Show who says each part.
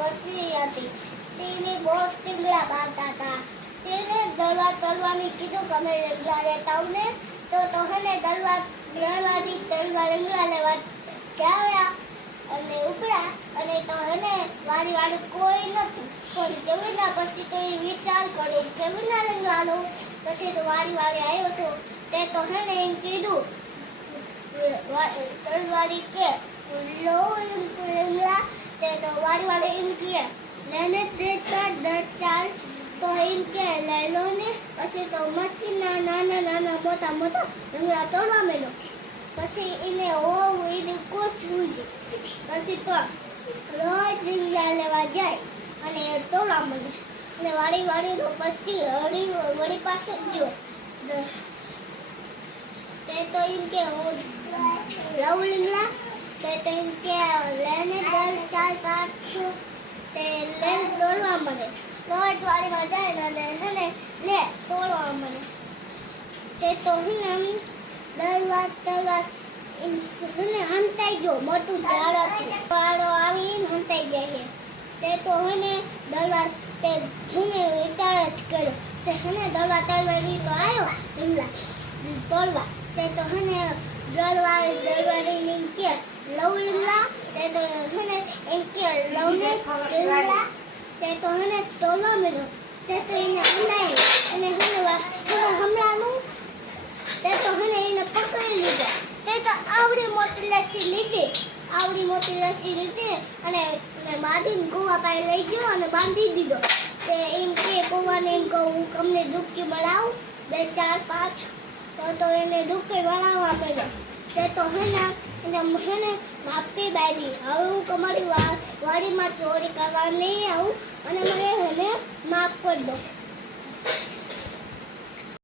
Speaker 1: પથરી હતી. તેને બહુ સ્ટીંગડા મારતા હતા. તેને દરવાજ તલવાની કીધું કે અમે આવું તો તો દરવાજ રણવાથી દરવાથી તલવા લેવા જાવ્યા અને ઉપડા અને તો હે વારી વાળી કોઈ નતું પણ કેવી ના પછી તો એ વિચાર કર્યો, કેવી ના રીંગણા લઉં પછી તો વારી વાળી આવ્યો તો તે તો હે એમ કીધું તલવારી કે લો રીંગણા તે એમ કે પછી તો રોજ રીંગણા લેવા જાય અને તોડવા મળે અને વાળી પછી વળી પાસે ગયો તે તો એમ હું લઉં રીંગણા તે તો એમ કે લેને દસ ચાર પાંચ છ. તે લે, દોડવા મને. રોજ વાળીમાં જાય ને છે ને, લે, દોડવા મને. તે તો હું એમ દર વાર દર વાર હને હંતાઈ ગયો, મોટું ઝાડ હતું. વાળો આવીને હંતાઈ છે. તે તો હને દરવા તે હું વિચાર જ કર્યો. તે હને દોડવા તળવાની તો આવ્યો રીંગણા તોડવા તે તો હને દરવારી એમ કે લવ રીંગણા તે તો હને એમ રીંગણા તે તો હને તોડવા મળ્યો. તે તો એને હંડાય અને વા- થોડા હમણાંનું તે તો હને એને પકડી લીધો. તે તો આવડી મોટી લસ્સી લીધી. આવડી મોટી લસ્સી લીધી અને બાંધીને કુવા પાસે લઈ ગયો અને બાંધી દીધો. તે એમ કે કુવાને એમ કહું, હું તમને દુઃખી બનાવું બે, ચાર, પાંચ. તો તો એને દુઃખી બનાવવા પડ્યો તે તો હે ને, એને હે ને માપી બાંધી હવે હું તમારી વા- વાડીમાં ચોરી કરવા નહીં આવું અને મને હે માફ કરી દો.